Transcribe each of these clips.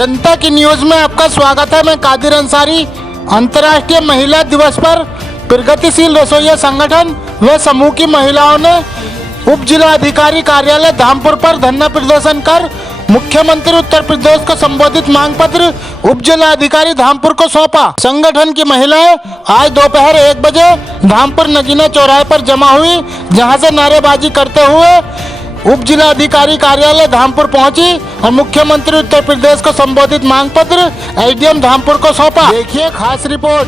जनता की न्यूज में आपका स्वागत है। मैं कादिर अंसारी। अंतर्राष्ट्रीय महिला दिवस पर प्रगतिशील रसोइया संगठन व समूह की महिलाओं ने उप जिला अधिकारी कार्यालय धामपुर पर धरना प्रदर्शन कर मुख्यमंत्री उत्तर प्रदेश को संबोधित मांग पत्र उप जिला अधिकारी धामपुर को सौंपा। संगठन की महिलाएं आज दोपहर 1 बजे धामपुर नगीना चौराहे पर जमा हुई, जहां से नारेबाजी करते हुए उप जिला अधिकारी कार्यालय धामपुर पहुंची और मुख्यमंत्री उत्तर प्रदेश को संबोधित मांग पत्र एसडीएम धामपुर को सौंपा। देखिए खास रिपोर्ट।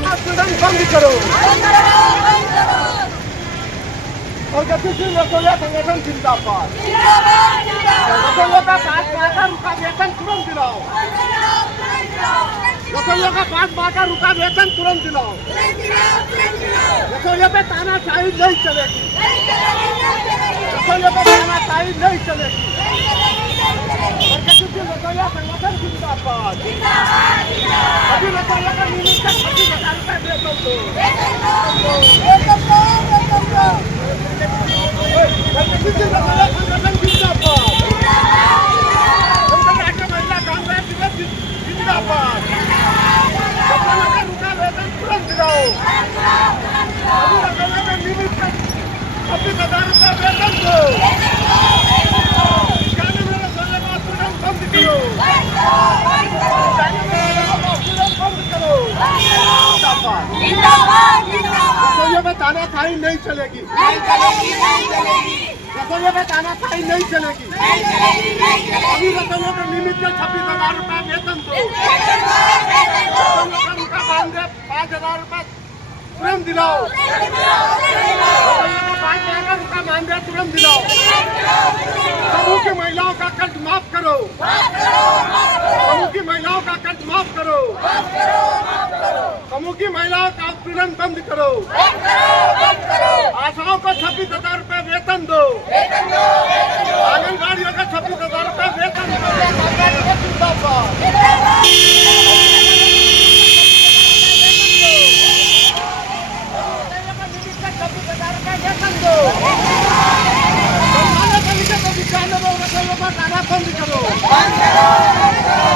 और गतिशील रसोइया संगठन जिंदाबाद। रसोइयों का 5 माह का रुका वेतन तुरंत दिलाओ। रसोइयों का 5 माह का रुका वेतन तुरंत दिलाओ। रसोइयों पे तानाशाही नहीं चलेगी। रसोइयों पे तानाशाही नहीं चलेगी। और गतिशील रसोइया संगठन जिंदाबाद। अभी रसोइयों का न्यूनतम 25,000 रुपए वेतन दो। रसोइयों में तानाशाही नहीं चलेगी। रसोइयों में तानाशाही नहीं चलेगी। अभी रसोइयों के नियमित 26,000 रुपए वेतन दो। रसोइयों का मानदेय 5,000 रुपए तुरंत दिलाओ। रसोइयों का 5 माह का रुका मानदेय तुरंत दिलाओ। समूह की महिलाओं का कर्ज माफ करो। समूह की महिलाओं का कर्ज माफ करो। समूह की महिलाओं का उत्पीड़न बंद करो। आशाओं को 26,000 रुपए वेतन दो। आंगनबाड़ियों का 26,000 रुपए वेतन दो। रसोइयों का खाना बंद करो।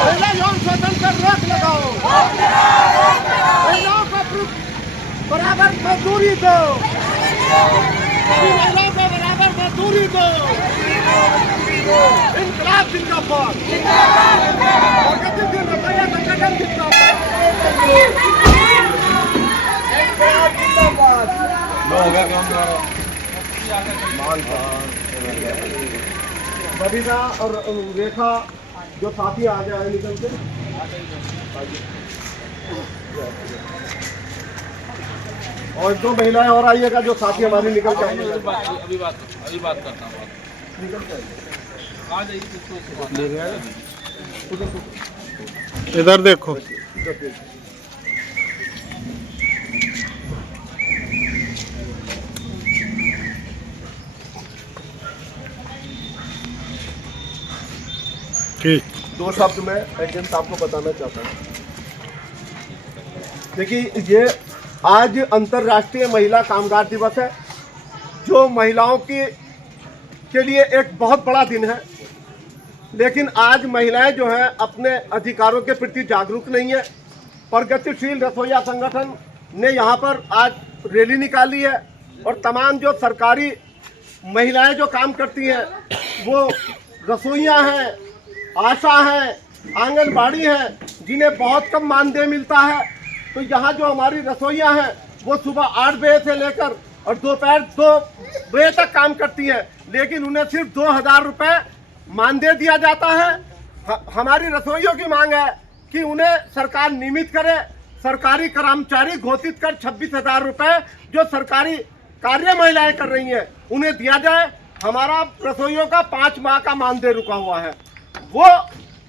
महिला यौन शोषण पर रोक लगाओ। महिलाओं को बराबर मजदूरी दो। महिलाओं को बराबर मजदूरी दो। इंकलाब जिंदाबाद। और गतिशील रसोइया संगठन जिंदाबाद। बबीना और रेखा जो साथी आ जाए निकल के। और 2 महिलाएं और आइएगा जो साथी हमारी निकल के आएंगे। अभी बात करता हूँ। निकल के आ जाइए। इधर देखो। ठीक। 2 शब्द में एसडीएम साहब को बताना चाहता हूँ। देखिए, ये आज अंतर्राष्ट्रीय महिला कामगार दिवस है, जो महिलाओं के लिए एक बहुत बड़ा दिन है। लेकिन आज महिलाएं जो हैं अपने अधिकारों के प्रति जागरूक नहीं है। प्रगतिशील रसोइया संगठन ने यहाँ पर आज रैली निकाली है और तमाम जो सरकारी महिलाएं जो काम करती हैं, वो रसोइयाँ हैं, आशा है, आंगनबाड़ी है, जिन्हें बहुत कम मानदेय मिलता है। तो यहाँ जो हमारी रसोइयाँ हैं वो सुबह 8 बजे से लेकर और दोपहर 2 बजे तक काम करती हैं, लेकिन उन्हें सिर्फ 2,000 रुपये मानदेय दिया जाता है। हमारी रसोइयों की मांग है कि उन्हें सरकार नियमित करे। सरकारी कर्मचारी घोषित कर 26,000 रुपये जो सरकारी कार्य महिलाएं कर रही हैं उन्हें दिया जाए। हमारा रसोइयों का 5 माह का मानदेय रुका हुआ है, वो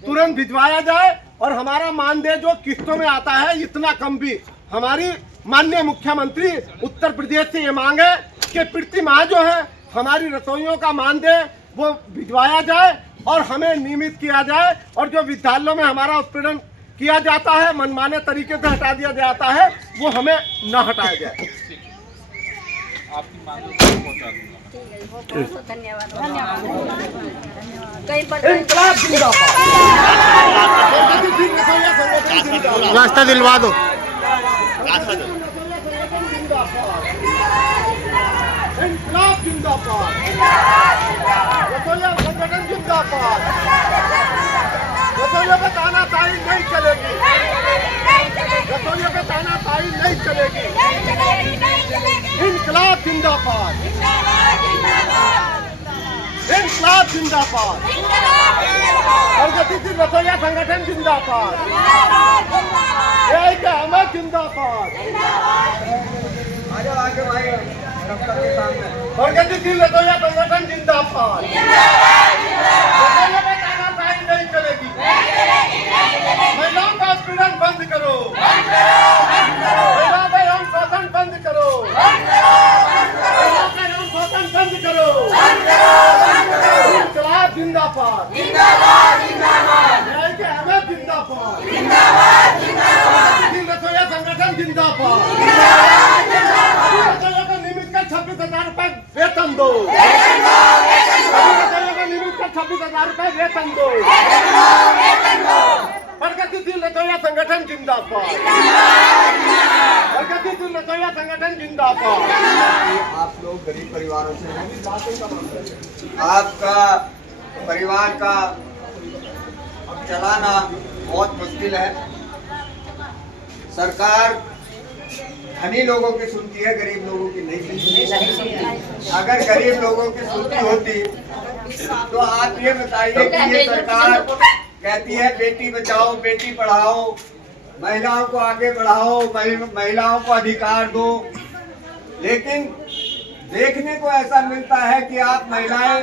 तुरंत भिजवाया जाए। और हमारा मानदेय जो किस्तों में आता है, इतना कम भी, हमारी माननीय मुख्यमंत्री उत्तर प्रदेश से ये मांग है कि प्रति माह जो है हमारी रसोइयों का मानदेय वो भिजवाया जाए और हमें नियमित किया जाए। और जो विद्यालयों में हमारा उत्पीड़न किया जाता है, मनमाने तरीके से हटा दिया जाता है, वो हमें न हटाया जाए। आपकी मांगों को पहुंचा दूंगा। ठीक है, बहुत बहुत धन्यवाद धन्यवाद। कहीं पर इंकलाब जिंदाबाद। प्रगतिशील रसोइया संगठन जिंदाबाद। रास्ता दिलवा दो। इंकलाब जिंदाबाद। रसोइया संगठन जिंदाबाद। रसोइयों पे तानाशाही नहीं चलेगी। रसोइयों पे तानाशाही नहीं चलेगी। इंकलाब जिंदाबाद। इंकलाब जिंदाबाद। प्रगतिशील रसोइया संगठन जिंदाबाद। एक अहमद जिंदाबाद। आगे भाई प्रगतिशील रसोइया संगठन जिंदाबाद। रसोइयों पे तानाशाही नहीं चलेगी। महिलाओं का उत्पीड़न बंद करो। महिलाओं का यौन शोषण बंद करो। महिलाओं का यौन शोषण बंद करो। इंकलाब जिंदाबाद। न्याय के अहमद जिंदाबाद। प्रगतिशील रसोइया संगठन जिंदाबाद। रसोइयों को नियमित कर 26,000 रुपए वेतन दो। रसोइयों को नियमित कर 26,000 रुपए वेतन दो। प्रगतिशील रसोइया संगठन जिंदाबाद। प्रगतिशील रसोइया संगठन जिंदाबाद। आप लोग गरीब परिवारों से हैं। आपका परिवार का चलाना बहुत मुश्किल है। सरकार धनी लोगों की सुनती है, गरीब लोगों की नहीं सुनती। अगर गरीब लोगों की सुनती होती तो आप ये बताइए कि ये सरकार कहती है बेटी बचाओ बेटी पढ़ाओ, महिलाओं को आगे बढ़ाओ, महिलाओं को अधिकार दो, लेकिन देखने को ऐसा मिलता है कि आप महिलाएं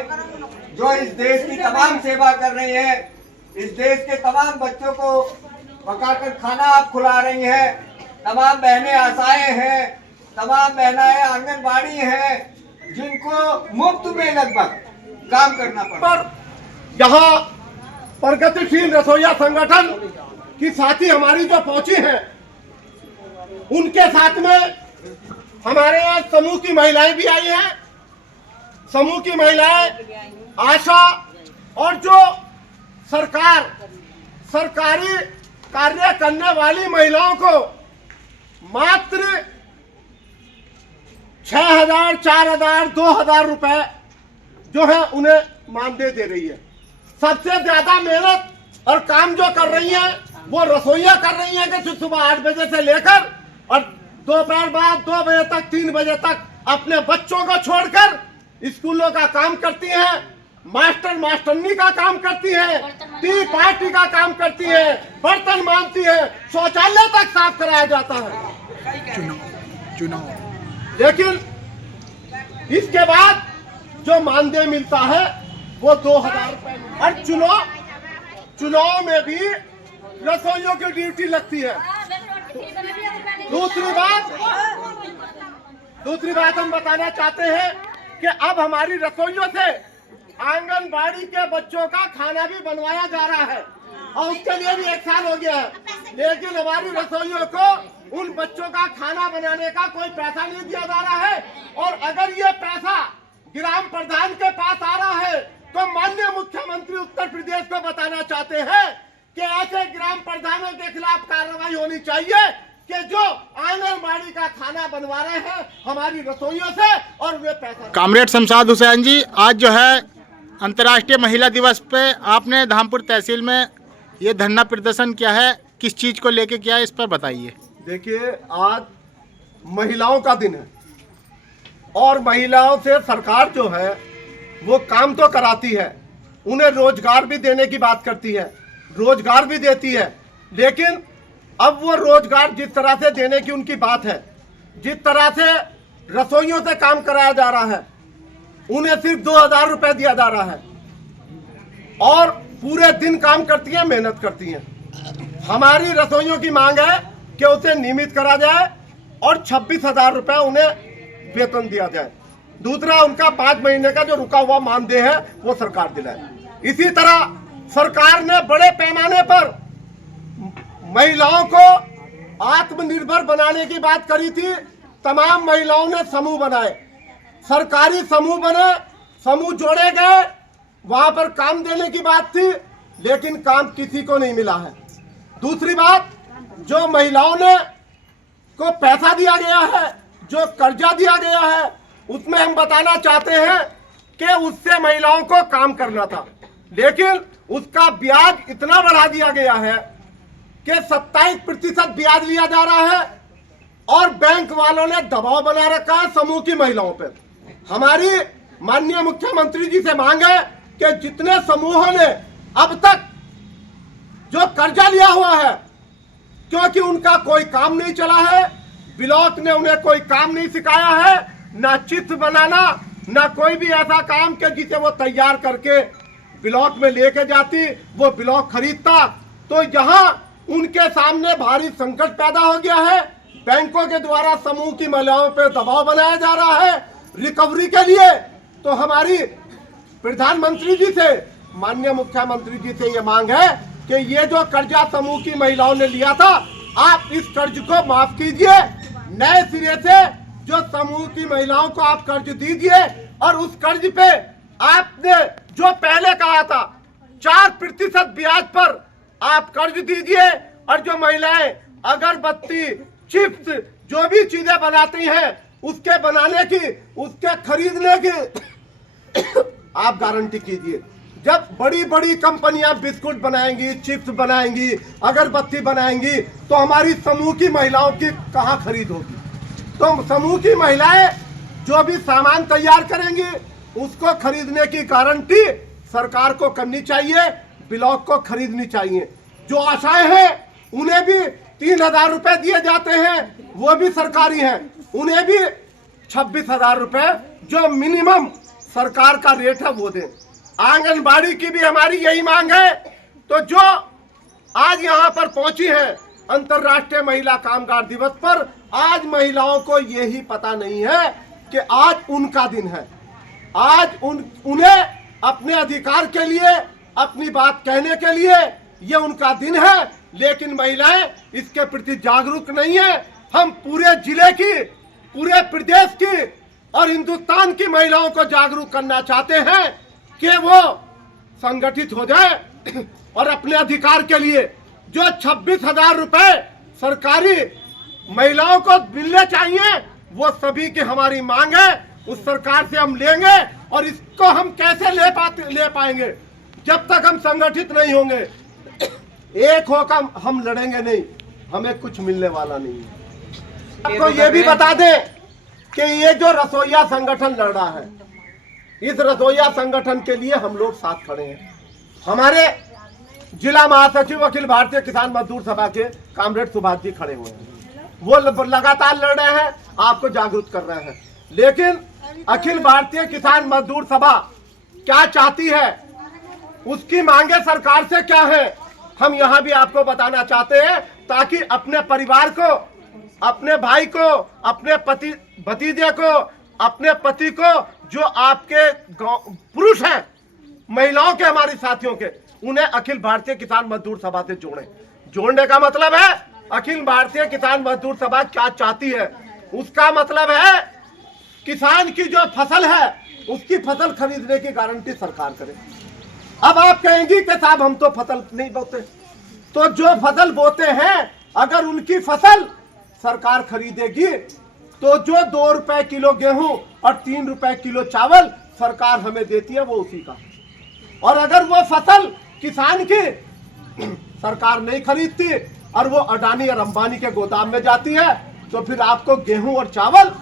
जो इस देश की तमाम सेवा कर रही हैं, इस देश के तमाम बच्चों को पकाकर खाना आप खिला रही हैं, तमाम बहनें आशाएं हैं, तमाम बहनाएं आंगनबाड़ी हैं, जिनको मुफ्त में लगभग काम करना पड़ता पर यहाँ प्रगतिशील रसोइया संगठन की साथी हमारी जो पहुंची हैं, उनके साथ में हमारे यहाँ समूह की महिलाएं भी आई हैं। समूह की महिलाएं आशा और जो सरकारी कार्य करने वाली महिलाओं को मात्र 6,000, 4,000, 2,000 रुपए जो है उन्हें मानदेय दे रही है। सबसे ज्यादा मेहनत और काम जो कर रही है वो रसोइया कर रही है कि जो सुबह 8 बजे से लेकर और दोपहर बाद 2 बजे तक 3 बजे तक अपने बच्चों को छोड़कर स्कूलों का काम करती हैं, मास्टरनी का काम करती है, टी पार्टी का काम करती है, बर्तन मांजती है, शौचालय तक साफ कराया जाता है। लेकिन इसके बाद जो मानदेय मिलता है वो 2,000 रुपए। और चुनाव में भी रसोइयों की ड्यूटी लगती है। दूसरी बात हम बताना चाहते हैं कि अब हमारी रसोइयों से आंगनबाड़ी के बच्चों का खाना भी बनवाया जा रहा है और उसके लिए भी 1 साल हो गया है, लेकिन हमारी रसोइयों को उन बच्चों का खाना बनाने का कोई पैसा नहीं दिया जा रहा है। और अगर ये पैसा ग्राम प्रधान के पास आ रहा है तो माननीय मुख्यमंत्री उत्तर प्रदेश को बताना चाहते हैं कि ऐसे ग्राम प्रधानों के खिलाफ कार्रवाई होनी चाहिए कि जो आंगनबाड़ी का खाना बनवा रहे हैं हमारी रसोइयों से और वे पैसा। कामरेड शमशाद हुसैन जी, आज जो है अंतर्राष्ट्रीय महिला दिवस पे आपने धामपुर तहसील में ये धरना प्रदर्शन किया है, किस चीज़ को लेके किया है, इस पर बताइए। देखिए, आज महिलाओं का दिन है और महिलाओं से सरकार जो है वो काम तो कराती है, उन्हें रोजगार भी देने की बात करती है, रोजगार भी देती है, लेकिन अब वो रोजगार जिस तरह से देने की उनकी बात है, जिस तरह से रसोइयों से काम कराया जा रहा है, उन्हें सिर्फ 2,000 रुपए दिया जा रहा है और पूरे दिन काम करती हैं, मेहनत करती हैं। हमारी रसोइयों की मांग है कि उसे नियमित करा जाए और 26,000 रुपए उन्हें वेतन दिया जाए। दूसरा, उनका 5 महीने का जो रुका हुआ मानदेय है वो सरकार दिलाए। इसी तरह सरकार ने बड़े पैमाने पर महिलाओं को आत्मनिर्भर बनाने की बात करी थी। तमाम महिलाओं ने समूह बनाए, सरकारी समूह बने, समूह जोड़े गए, वहां पर काम देने की बात थी, लेकिन काम किसी को नहीं मिला है। दूसरी बात, जो महिलाओं ने को पैसा दिया गया है, जो कर्जा दिया गया है, उसमें हम बताना चाहते हैं कि उससे महिलाओं को काम करना था, लेकिन उसका ब्याज इतना बढ़ा दिया गया है कि 27% ब्याज लिया जा रहा है और बैंक वालों ने दबाव बना रखा है समूह की महिलाओं पर। हमारी माननीय मुख्यमंत्री जी से मांग है कि जितने समूहों ने अब तक जो कर्जा लिया हुआ है, क्योंकि उनका कोई काम नहीं चला है, ब्लॉक ने उन्हें कोई काम नहीं सिखाया है, ना चित्र बनाना, ना कोई भी ऐसा काम के जिसे वो तैयार करके ब्लॉक में लेके जाती, वो ब्लॉक खरीदता, तो यहाँ उनके सामने भारी संकट पैदा हो गया है। बैंकों के द्वारा समूह की महिलाओं पर दबाव बनाया जा रहा है रिकवरी के लिए। तो हमारी प्रधानमंत्री जी से, माननीय मुख्यमंत्री जी से ये मांग है कि ये जो कर्जा समूह की महिलाओं ने लिया था, आप इस कर्ज को माफ कीजिए, नए सिरे से जो समूह की महिलाओं को आप कर्ज दीजिए और उस कर्ज पे आपने जो पहले कहा था 4% ब्याज पर आप कर्ज दीजिए, और जो महिलाएं अगरबत्ती, चिप्स, जो भी चीजें बनाती हैं, उसके बनाने की, उसके खरीदने की आप गारंटी कीजिए। जब बड़ी बड़ी कंपनियां बिस्कुट बनाएंगी, चिप्स बनाएंगी, अगरबत्ती बनाएंगी, तो हमारी समूह की महिलाओं की कहां खरीद होगी? तो समूह की महिलाएं जो भी सामान तैयार करेंगी, उसको खरीदने की गारंटी सरकार को करनी चाहिए, ब्लॉक को खरीदनी चाहिए। जो आशाएं हैं उन्हें भी 3000 रुपए दिए जाते हैं, वो भी सरकारी हैं, उन्हें भी 26,000 रुपए जो मिनिमम सरकार का रेट है वो दें। आंगनबाड़ी की भी हमारी यही मांग है। तो जो आज यहाँ पर पहुंची है अंतर्राष्ट्रीय महिला कामगार दिवस पर, आज महिलाओं को यही पता नहीं है कि आज उनका दिन है, आज उन्हें अपने अधिकार के लिए, अपनी बात कहने के लिए ये उनका दिन है, लेकिन महिलाएं इसके प्रति जागरूक नहीं है। हम पूरे जिले की, पूरे प्रदेश की और हिंदुस्तान की महिलाओं को जागरूक करना चाहते हैं कि वो संगठित हो जाए और अपने अधिकार के लिए जो 26,000 रुपए सरकारी महिलाओं को मिलने चाहिए, वो सभी की हमारी मांग है। उस सरकार से हम लेंगे, और इसको हम कैसे ले पाएंगे जब तक हम संगठित नहीं होंगे। एक होकर हम लड़ेंगे नहीं, हमें कुछ मिलने वाला नहीं है। आपको ये भी बता दें कि ये जो रसोइया संगठन लड़ रहा है, इस रसोइया संगठन के लिए हम लोग साथ खड़े हैं। हमारे जिला महासचिव अखिल भारतीय किसान मजदूर सभा के कामरेड सुभाष जी खड़े हुए हैं, वो लगातार लड़ रहे हैं, आपको जागरूक कर रहे हैं। लेकिन अखिल भारतीय किसान मजदूर सभा क्या चाहती है, उसकी मांगे सरकार से क्या है, हम यहाँ भी आपको बताना चाहते हैं, ताकि अपने परिवार को, अपने भाई को, अपने भतीजे को, अपने पति को, जो आपके पुरुष हैं, महिलाओं के, हमारी साथियों के, उन्हें अखिल भारतीय किसान मजदूर सभा से जोड़ने का मतलब है अखिल भारतीय किसान मजदूर सभा क्या चाहती है। उसका मतलब है किसान की जो फसल है, उसकी फसल खरीदने की गारंटी सरकार करे। अब आप कहेंगी कि साहब हम तो फसल नहीं बोते, तो जो फसल बोते हैं अगर उनकी फसल सरकार खरीदेगी, तो जो 2 रुपए किलो गेहूं और 3 रुपए किलो चावल सरकार हमें देती है, वो उसी का। और अगर वो फसल किसान की सरकार नहीं खरीदती और वो अडानी और अंबानी के गोदाम में जाती है, तो फिर आपको गेहूं और चावल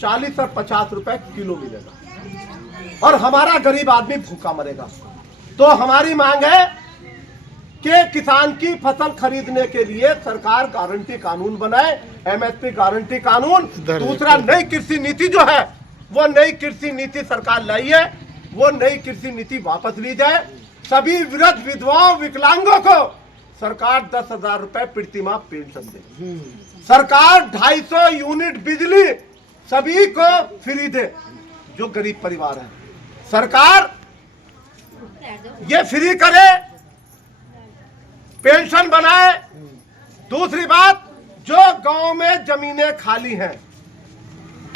40 और 50 रुपए किलो मिलेगा और हमारा गरीब आदमी भूखा मरेगा। तो हमारी मांग है कि किसान की फसल खरीदने के लिए सरकार गारंटी कानून बनाए, एमएसपी गारंटी कानून। दूसरा, नई कृषि नीति जो है, वो नई कृषि नीति सरकार लाई है, वो नई कृषि नीति वापस ली जाए। सभी वृद्ध, विधवाओं, विकलांगों को सरकार 10,000 रुपए प्रतिमाह पेंशन दे। सरकार 250 यूनिट बिजली सभी को फ्री दे, जो गरीब परिवार है। सरकार ये फ्री करे, पेंशन बनाए। दूसरी बात, जो गांव में जमीनें खाली हैं,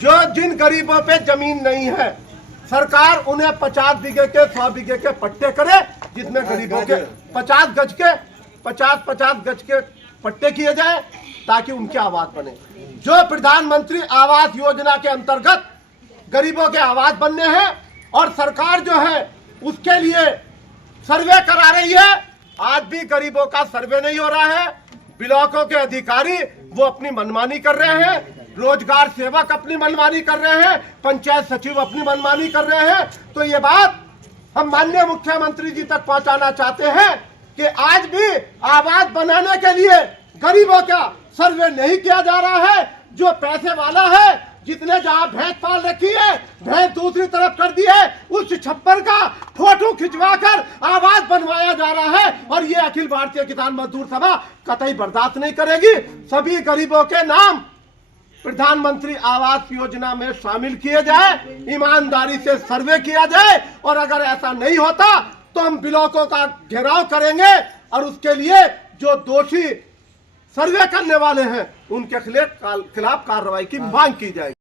जो जिन गरीबों पे जमीन नहीं है, सरकार उन्हें 50 बीघे के 100 बीघे के पट्टे करे, जिसमें गरीबों के 50 गज के पट्टे किए जाए ताकि उनकी आवाज बने। जो प्रधानमंत्री आवास योजना के अंतर्गत गरीबों के आवास बनने हैं और सरकार जो है उसके लिए सर्वे करा रही है, आज भी गरीबों का सर्वे नहीं हो रहा है। ब्लॉकों के अधिकारी वो अपनी मनमानी कर रहे हैं, रोजगार सेवक अपनी मनमानी कर रहे हैं, पंचायत सचिव अपनी मनमानी कर रहे हैं। तो ये बात हम माननीय मुख्यमंत्री जी तक पहुंचाना चाहते हैं कि आज भी आवास बनाने के लिए गरीबों का सर्वे नहीं किया जा रहा है। जो पैसे वाला है, जितने जहां भैंस पाल रखी है, भैंस दूसरी तरफ कर दी है, उस छप्पर का फोटो खिंचवाकर आवास बनवाया जा रहा है। और ये अखिल भारतीय किसान मजदूर सभा कतई बर्दाश्त नहीं करेगी। सभी गरीबों के नाम प्रधानमंत्री आवास योजना में शामिल किए जाए, ईमानदारी से सर्वे किया जाए, और अगर ऐसा नहीं होता तो हम ब्लॉकों का घेराव करेंगे और उसके लिए जो दोषी सर्वे करने वाले हैं उनके खिलाफ कार्रवाई की मांग की जाएगी।